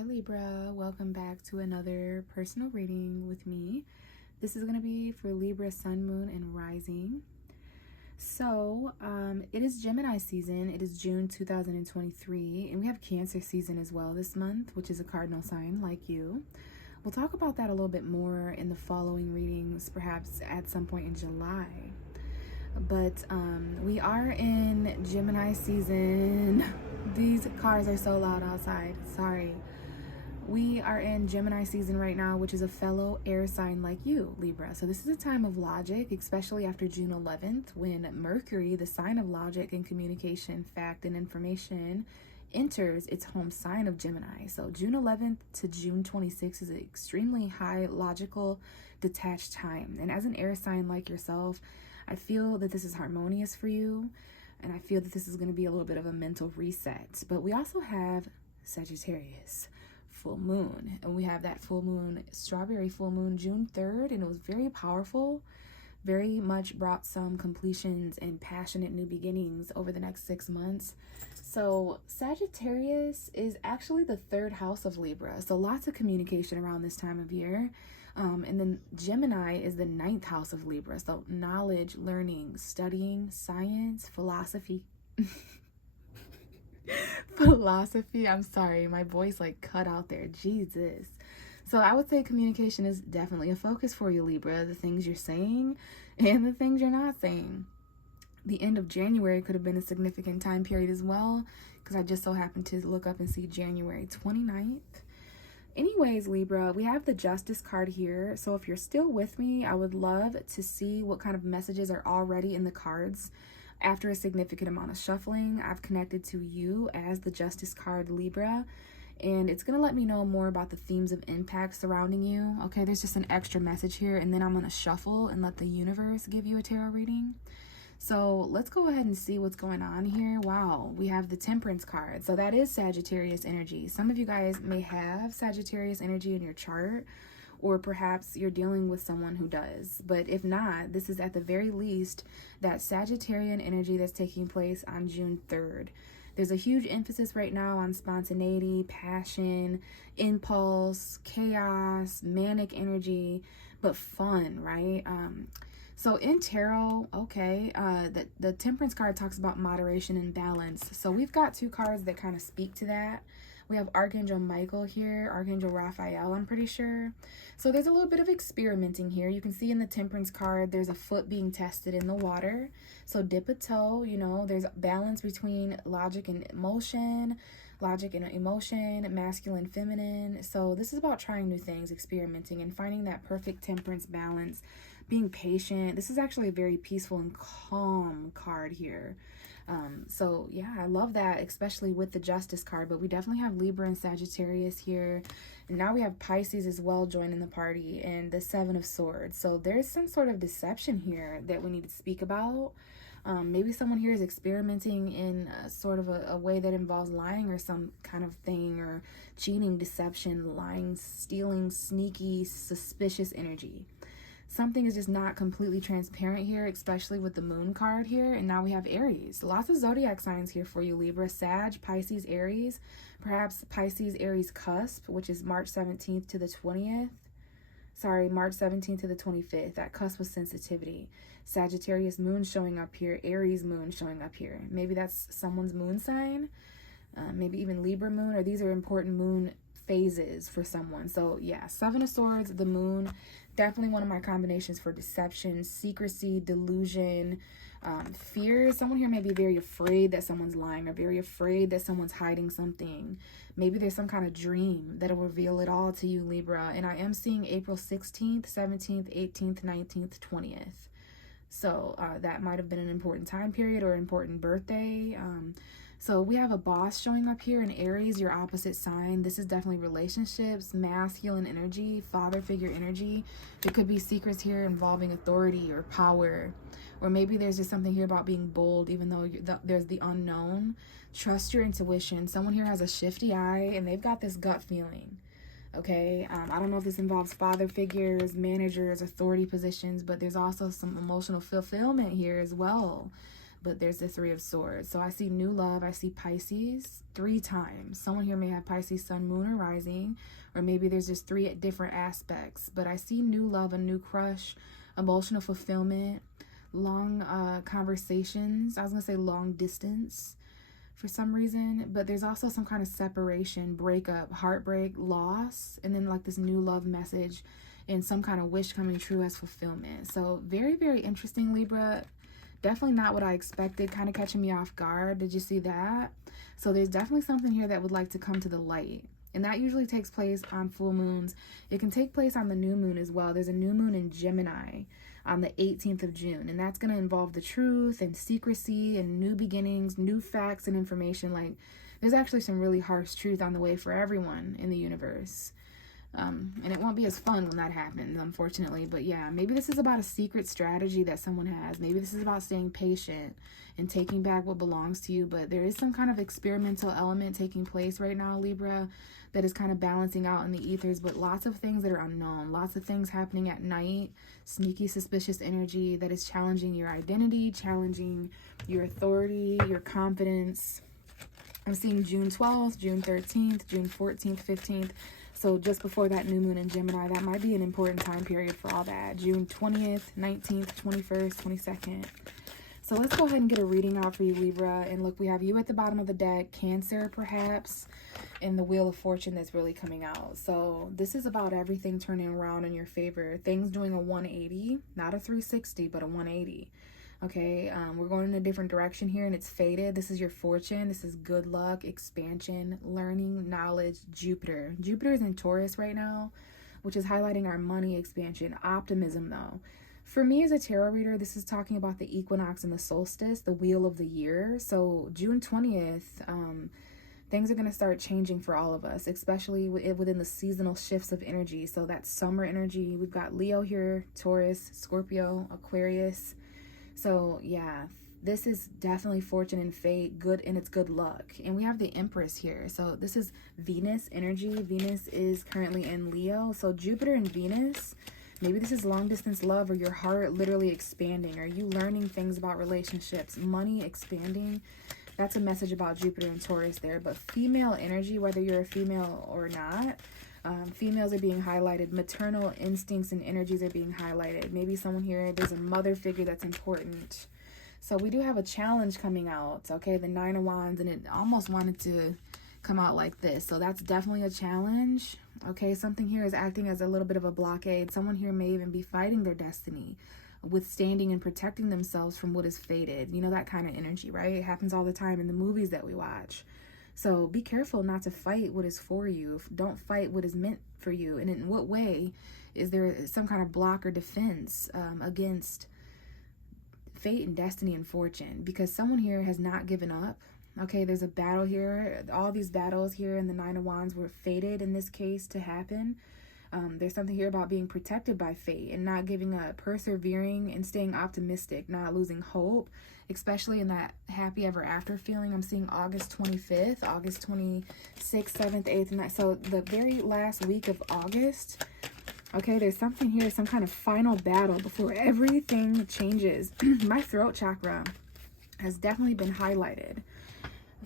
Hi Libra, welcome back to another personal reading with me. This is going to be for Libra, Sun, Moon, and Rising. So, it is Gemini season. It is June 2023, and we have Cancer season as well this month, which is a cardinal sign like you. We'll talk about that a little bit more in the following readings, perhaps at some point in July. But we are in Gemini season. These cars are so loud outside. Sorry. We are in Gemini season right now, which is a fellow air sign like you, Libra. So this is a time of logic, especially after June 11th, when Mercury, the sign of logic and communication, fact, and information, enters its home sign of Gemini. So June 11th to June 26th is an extremely high, logical, detached time. And as an air sign like yourself, I feel that this is harmonious for you, and I feel that this is going to be a little bit of a mental reset. But we also have Sagittarius full moon, and we have that full moon, strawberry full moon, June 3rd, and it was very powerful, very much brought some completions and passionate new beginnings over the next 6 months. So Sagittarius is actually the third house of Libra, so lots of communication around this time of year. And then Gemini is the 9th house of Libra, so knowledge, learning, studying, science, philosophy. Philosophy, I'm sorry, my voice like cut out there, Jesus. So I would say communication is definitely a focus for you, Libra, the things you're saying and the things you're not saying. The end of January could have been a significant time period as well, because I just so happened to look up and see January 29th. Anyways, Libra, we have the Justice card here. So if you're still with me, I would love to see what kind of messages are already in the cards. After a significant amount of shuffling, I've connected to you as the Justice card, Libra, and it's going to let me know more about the themes of impact surrounding you. Okay, there's just an extra message here, and then I'm going to shuffle and let the universe give you a tarot reading. So let's go ahead and see what's going on here. Wow, we have the Temperance card. So that is Sagittarius energy. Some of you guys may have Sagittarius energy in your chart, or perhaps you're dealing with someone who does. But if not, this is at the very least that Sagittarian energy that's taking place on June 3rd. There's a huge emphasis right now on spontaneity, passion, impulse, chaos, manic energy, but fun, right? So in tarot, okay, the Temperance card talks about moderation and balance. So we've got two cards that kind of speak to that. We have Archangel Michael here, Archangel Raphael, I'm pretty sure. So there's a little bit of experimenting here. You can see in the Temperance card, there's a foot being tested in the water. So dip a toe, you know, there's balance between logic and emotion, masculine, feminine. So this is about trying new things, experimenting, and finding that perfect temperance balance, being patient. This is actually a very peaceful and calm card here. So yeah, I love that, especially with the Justice card, but we definitely have Libra and Sagittarius here. And now we have Pisces as well joining the party, and the Seven of Swords. So there's some sort of deception here that we need to speak about. Maybe someone here is experimenting in sort of a way that involves lying or some kind of thing, or cheating, deception, lying, stealing, sneaky, suspicious energy. Something is just not completely transparent here, especially with the Moon card here. And now we have Aries. Lots of zodiac signs here for you, Libra. Sag, Pisces, Aries. Perhaps Pisces, Aries cusp, which is March 17th to the 20th. Sorry, March 17th to the 25th. That cusp was sensitivity. Sagittarius moon showing up here. Aries moon showing up here. Maybe that's someone's moon sign. Maybe even Libra moon, or these are important moon phases for someone. So yeah, Seven of Swords, the moon, definitely one of my combinations for deception, secrecy, delusion, fear. Someone here may be very afraid that someone's lying, or very afraid that someone's hiding something. Maybe there's some kind of dream that'll reveal it all to you, Libra. And I am seeing April 16th, 17th, 18th, 19th, 20th. So that might have been an important time period or important birthday. So we have a boss showing up here in Aries, your opposite sign. This is definitely relationships, masculine energy, father figure energy. There could be secrets here involving authority or power. Or maybe there's just something here about being bold, even though there's the unknown. Trust your intuition. Someone here has a shifty eye, and they've got this gut feeling. Okay, I don't know if this involves father figures, managers, authority positions, but there's also some emotional fulfillment here as well. but there's the Three of Swords. So I see new love. I see Pisces 3 times. Someone here may have Pisces sun, moon, or rising, or maybe there's just 3 different aspects. But I see new love, a new crush, emotional fulfillment, long conversations. I was going to say long distance for some reason, but there's also some kind of separation, breakup, heartbreak, loss, and then like this new love message and some kind of wish coming true as fulfillment. So very, very interesting, Libra. Definitely not what I expected, kind of catching me off guard. Did you see that? So there's definitely something here that would like to come to the light. And that usually takes place on full moons. It can take place on the new moon as well. There's a new moon in Gemini on the 18th of June. And that's going to involve the truth and secrecy and new beginnings, new facts and information. Like, there's actually some really harsh truth on the way for everyone in the universe. And it won't be as fun when that happens, unfortunately. But yeah, maybe this is about a secret strategy that someone has. Maybe this is about staying patient and taking back what belongs to you. But there is some kind of experimental element taking place right now, Libra, that is kind of balancing out in the ethers. But lots of things that are unknown, lots of things happening at night, sneaky, suspicious energy that is challenging your identity, challenging your authority, your confidence. I'm seeing June 12th, June 13th, June 14th, 15th. So just before that new moon in Gemini, that might be an important time period for all that. June 20th, 19th, 21st, 22nd. So let's go ahead and get a reading out for you, Libra. And look, we have you at the bottom of the deck, Cancer perhaps, and the Wheel of Fortune that's really coming out. So this is about everything turning around in your favor. Things doing a 180, not a 360, but a 180. Okay, we're going in a different direction here, and it's faded. This is your fortune. This is good luck, expansion, learning, knowledge, Jupiter. Jupiter is in Taurus right now, which is highlighting our money expansion, optimism though. For me as a tarot reader, this is talking about the equinox and the solstice, the wheel of the year. So June 20th, things are going to start changing for all of us, especially within the seasonal shifts of energy. So that's summer energy. We've got Leo here, Taurus, Scorpio, Aquarius. So yeah, this is definitely fortune and fate, good, and it's good luck. And we have the Empress here. So this is Venus energy. Venus is currently in Leo. So Jupiter and Venus, maybe this is long distance love, or your heart literally expanding. Are you learning things about relationships, money expanding? That's a message about Jupiter and Taurus there. But female energy, whether you're a female or not, females are being highlighted. Maternal instincts and energies are being highlighted. Maybe someone here, there's a mother figure that's important. So we do have a challenge coming out. Okay, the Nine of Wands, and it almost wanted to come out like this. So that's definitely a challenge. Okay, something here is acting as a little bit of a blockade. Someone here may even be fighting their destiny, withstanding and protecting themselves from what is fated. You know, that kind of energy, right? It happens all the time in the movies that we watch. So be careful not to fight what is for you. Don't fight what is meant for you. And in what way is there some kind of block or defense against fate and destiny and fortune? Because someone here has not given up. Okay, there's a battle here. All these battles here in the Nine of Wands were fated in this case to happen. There's something here about being protected by fate and not giving up, persevering and staying optimistic, not losing hope, especially in that happy ever after feeling. I'm seeing August 25th, August 26th, 7th, 8th, and 9th. So the very last week of August, okay, there's something here, some kind of final battle before everything changes. My throat chakra has definitely been highlighted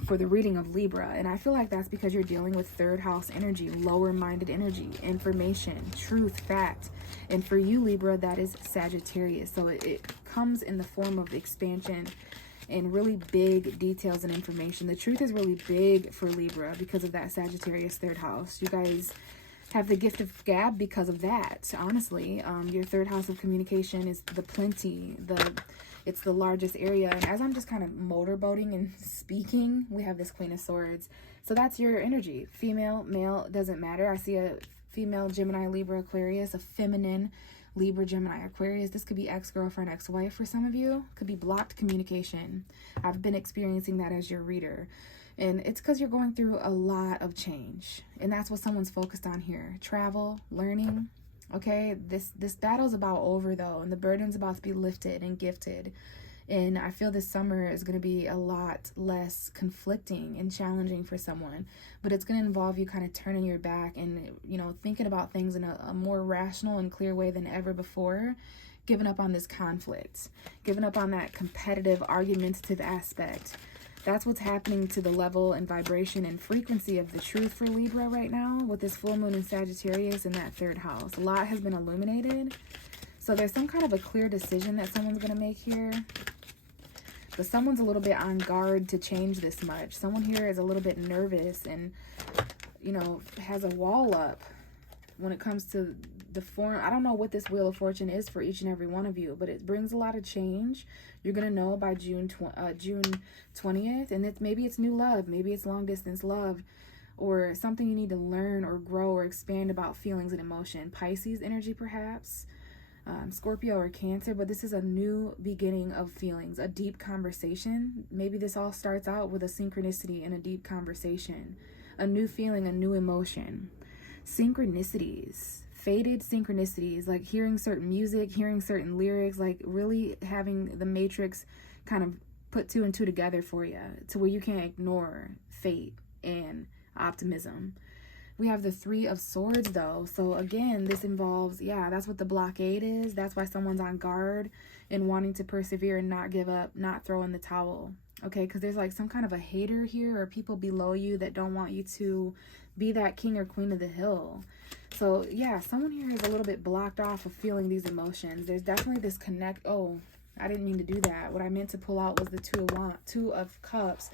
for the reading of Libra, and I feel like that's because you're dealing with third house energy, lower minded energy, information, truth, fact. And for you, Libra, that is Sagittarius. So it comes in the form of expansion and really big details and information. The truth is really big for Libra because of that Sagittarius third house. You guys have the gift of gab because of that, honestly. Your third house of communication is the plenty, it's the largest area. And as I'm just kind of motorboating and speaking, we have this Queen of Swords. So that's your energy. Female, male, doesn't matter. I see a female Gemini, Libra, Aquarius, a feminine Libra, Gemini, Aquarius. This could be ex-girlfriend, ex-wife for some of you. Could be blocked communication. I've been experiencing that as your reader. And it's because you're going through a lot of change. And that's what someone's focused on here. Travel, learning. Okay, this battle's about over though, and the burden's about to be lifted and gifted. And I feel this summer is going to be a lot less conflicting and challenging for someone, but it's going to involve you kind of turning your back and, you know, thinking about things in a more rational and clear way than ever before. giving up on this conflict, giving up on that competitive, argumentative aspect. That's what's happening to the level and vibration and frequency of the truth for Libra right now with this full moon in Sagittarius in that 3rd house. A lot has been illuminated. So there's some kind of a clear decision that someone's going to make here. But someone's a little bit on guard to change this much. Someone here is a little bit nervous and, you know, has a wall up when it comes to the form. I don't know what this Wheel of Fortune is for each and every one of you, but it brings a lot of change. You're going to know by June 20th. And maybe it's new love. Maybe it's long distance love, or something you need to learn or grow or expand about feelings and emotion. Pisces energy, perhaps. Scorpio or Cancer, but this is a new beginning of feelings, a deep conversation. Maybe this all starts out with a synchronicity and a deep conversation, a new feeling, a new emotion. Synchronicities, faded synchronicities, like hearing certain music, hearing certain lyrics, like really having the matrix kind of put 2 and 2 together for you to where you can't ignore fate and optimism. We have the 3 of Swords, though. So, again, this involves, yeah, that's what the blockade is. That's why someone's on guard and wanting to persevere and not give up, not throw in the towel. Okay, because there's like some kind of a hater here or people below you that don't want you to be that king or queen of the hill. So, yeah, someone here is a little bit blocked off of feeling these emotions. There's definitely this connect. Oh, I didn't mean to do that. What I meant to pull out was the 2 of Cups.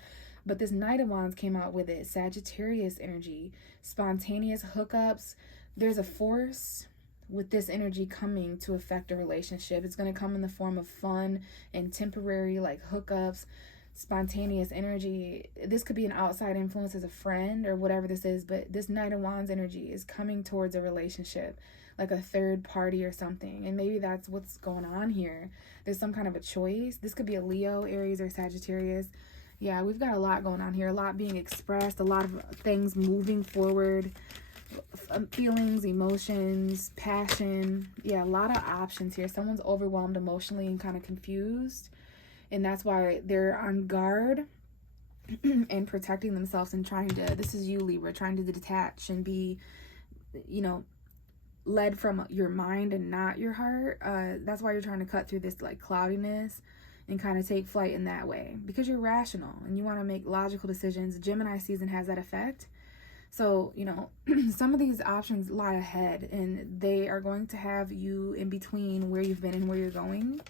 But this Knight of Wands came out with it. Sagittarius energy, spontaneous hookups. There's a force with this energy coming to affect a relationship. It's going to come in the form of fun and temporary like hookups, spontaneous energy. This could be an outside influence as a friend or whatever this is, but this Knight of Wands energy is coming towards a relationship, like a third party or something. And maybe that's what's going on here. There's some kind of a choice. This could be a Leo, Aries, or Sagittarius. Yeah, we've got a lot going on here, a lot being expressed, a lot of things moving forward, feelings, emotions, passion. Yeah, a lot of options here. Someone's overwhelmed emotionally and kind of confused, and that's why they're on guard and protecting themselves and trying to, this is you, Libra, trying to detach and be, you know, led from your mind and not your heart. That's why you're trying to cut through this like cloudiness and kind of take flight in that way, because you're rational and you want to make logical decisions. Gemini season has that effect. So, you know, some of these options lie ahead and they are going to have you in between where you've been and where you're going,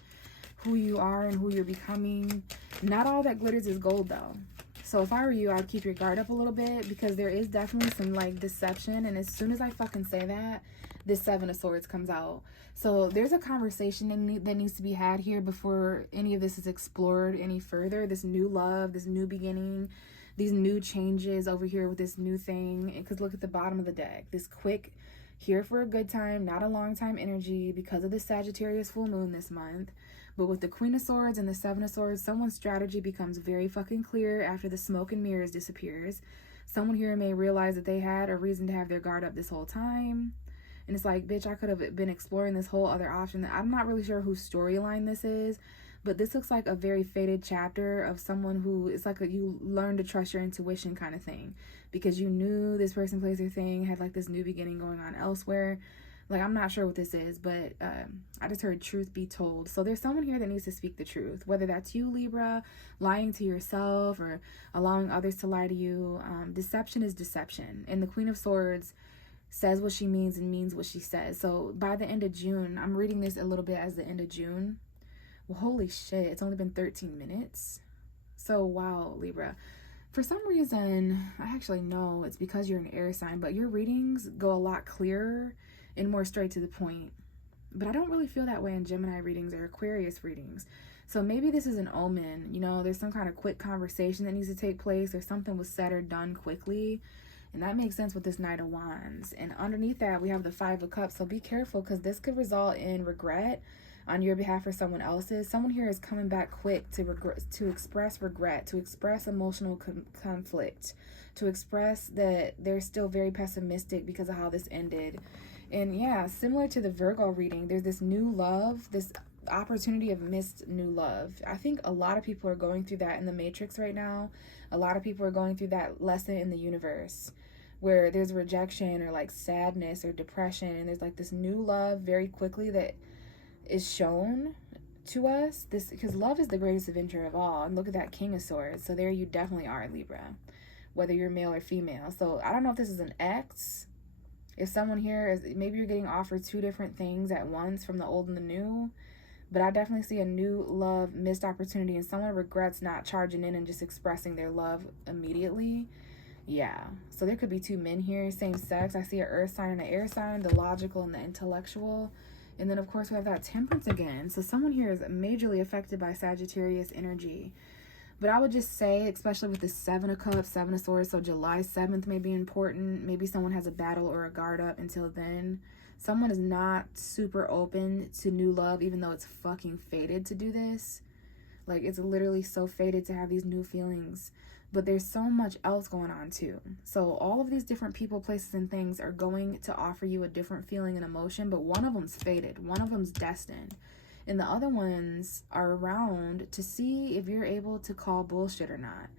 who you are and who you're becoming. Not all that glitters is gold, though. So if I were you, I'd keep your guard up a little bit, because there is definitely some like deception. And as soon as I fucking say that, this 7 of Swords comes out. So there's a conversation that needs to be had here before any of this is explored any further. This new love, this new beginning, these new changes over here with this new thing. Because look at the bottom of the deck. This quick, here for a good time, not a long time energy because of the Sagittarius full moon this month. But with the Queen of Swords and the 7 of Swords, someone's strategy becomes very fucking clear after the smoke and mirrors disappears. Someone here may realize that they had a reason to have their guard up this whole time. And it's like, bitch, I could have been exploring this whole other option. I'm not really sure whose storyline this is, but this looks like a very faded chapter of someone who, it's like you learn to trust your intuition kind of thing, because you knew this person, place, or thing had like this new beginning going on elsewhere. Like, I'm not sure what this is, but I just heard truth be told. So there's someone here that needs to speak the truth, whether that's you, Libra, lying to yourself or allowing others to lie to you. Deception is deception. And the Queen of Swords says what she means and means what she says. So by the end of June, I'm reading this a little bit as the end of June. Well, holy shit, it's only been 13 minutes. So wow, Libra. For some reason, I actually know it's because you're an air sign, but your readings go a lot clearer and more straight to the point. But I don't really feel that way in Gemini readings or Aquarius readings. So maybe this is an omen. You know, there's some kind of quick conversation that needs to take place, or something was said or done quickly. And that makes sense with this Knight of Wands. And underneath that, we have the 5 of Cups. So be careful, because this could result in regret on your behalf or someone else's. Someone here is coming back quick to express regret, to express emotional conflict, to express that they're still very pessimistic because of how this ended. And yeah, similar to the Virgo reading, there's this new love, this opportunity of missed new love. I think a lot of people are going through that in the Matrix right now. A lot of people are going through that lesson in the universe, where there's rejection or like sadness or depression, and there's like this new love very quickly that is shown to us, this, because love is the greatest adventure of all. And look at that King of Swords. So there you definitely are, Libra, whether you're male or female. So I don't know if this is an ex. If someone here is, maybe you're getting offered two different things at once from the old and the new. But I definitely see a new love, missed opportunity, and someone regrets not charging in and just expressing their love immediately. Yeah. So there could be two men here, same sex. I see an earth sign and an air sign, the logical and the intellectual. And then, of course, we have that Temperance again. So someone here is majorly affected by Sagittarius energy. But I would just say, especially with the 7 of Cups, 7 of Swords, so July 7th may be important. Maybe someone has a battle or a guard up until then. Someone is not super open to new love, even though it's fucking fated to do this. Like, it's literally so fated to have these new feelings. But there's so much else going on too. So all of these different people, places, and things are going to offer you a different feeling and emotion, but one of them's fated. One of them's destined. And the other ones are around to see if you're able to call bullshit or not.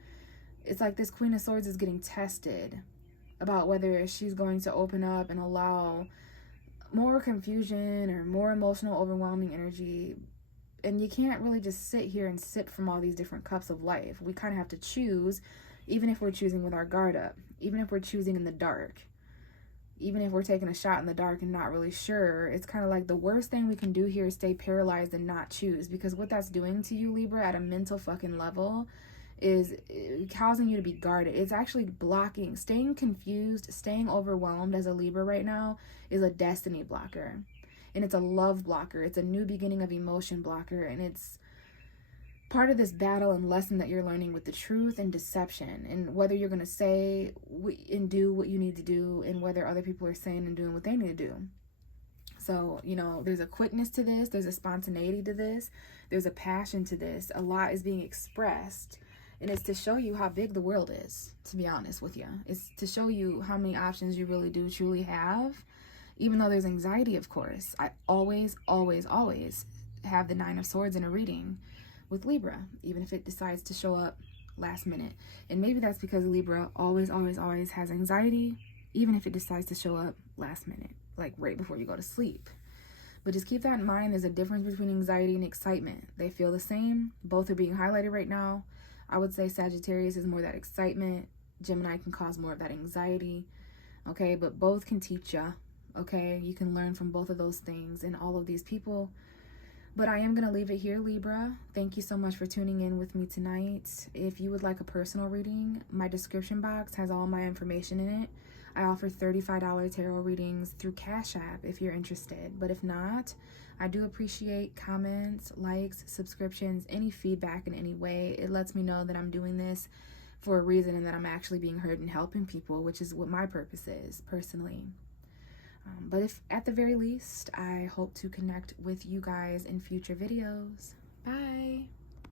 It's like this Queen of Swords is getting tested about whether she's going to open up and allow more confusion or more emotional, overwhelming energy. And you can't really just sit here and sip from all these different cups of life. We kind of have to choose, even if we're choosing with our guard up, even if we're choosing in the dark, even if we're taking a shot in the dark and not really sure. It's kind of like the worst thing we can do here is stay paralyzed and not choose, because what that's doing to you, Libra, at a mental fucking level is causing you to be guarded. It's actually blocking. Staying confused, staying overwhelmed as a Libra right now is a destiny blocker. And it's a love blocker. It's a new beginning of emotion blocker. And it's part of this battle and lesson that you're learning with the truth and deception, and whether you're going to say and do what you need to do, and whether other people are saying and doing what they need to do. So, you know, there's a quickness to this. There's a spontaneity to this. There's a passion to this. A lot is being expressed. And it's to show you how big the world is, to be honest with you. It's to show you how many options you really do truly have. Even though there's anxiety, of course. I always, always, always have the 9 of Swords in a reading with Libra, even if it decides to show up last minute. And maybe that's because Libra always, always, always has anxiety, even if it decides to show up last minute, like right before you go to sleep. But just keep that in mind. There's a difference between anxiety and excitement. They feel the same. Both are being highlighted right now. I would say Sagittarius is more that excitement. Gemini can cause more of that anxiety. Okay, but both can teach you. Okay, you can learn from both of those things and all of these people. But I am going to leave it here, Libra. Thank you so much for tuning in with me tonight. If you would like a personal reading, my description box has all my information in it. I offer $35 tarot readings through Cash App if you're interested. But if not, I do appreciate comments, likes, subscriptions, any feedback in any way. It lets me know that I'm doing this for a reason and that I'm actually being heard and helping people, which is what my purpose is, personally. But if at the very least, I hope to connect with you guys in future videos. Bye.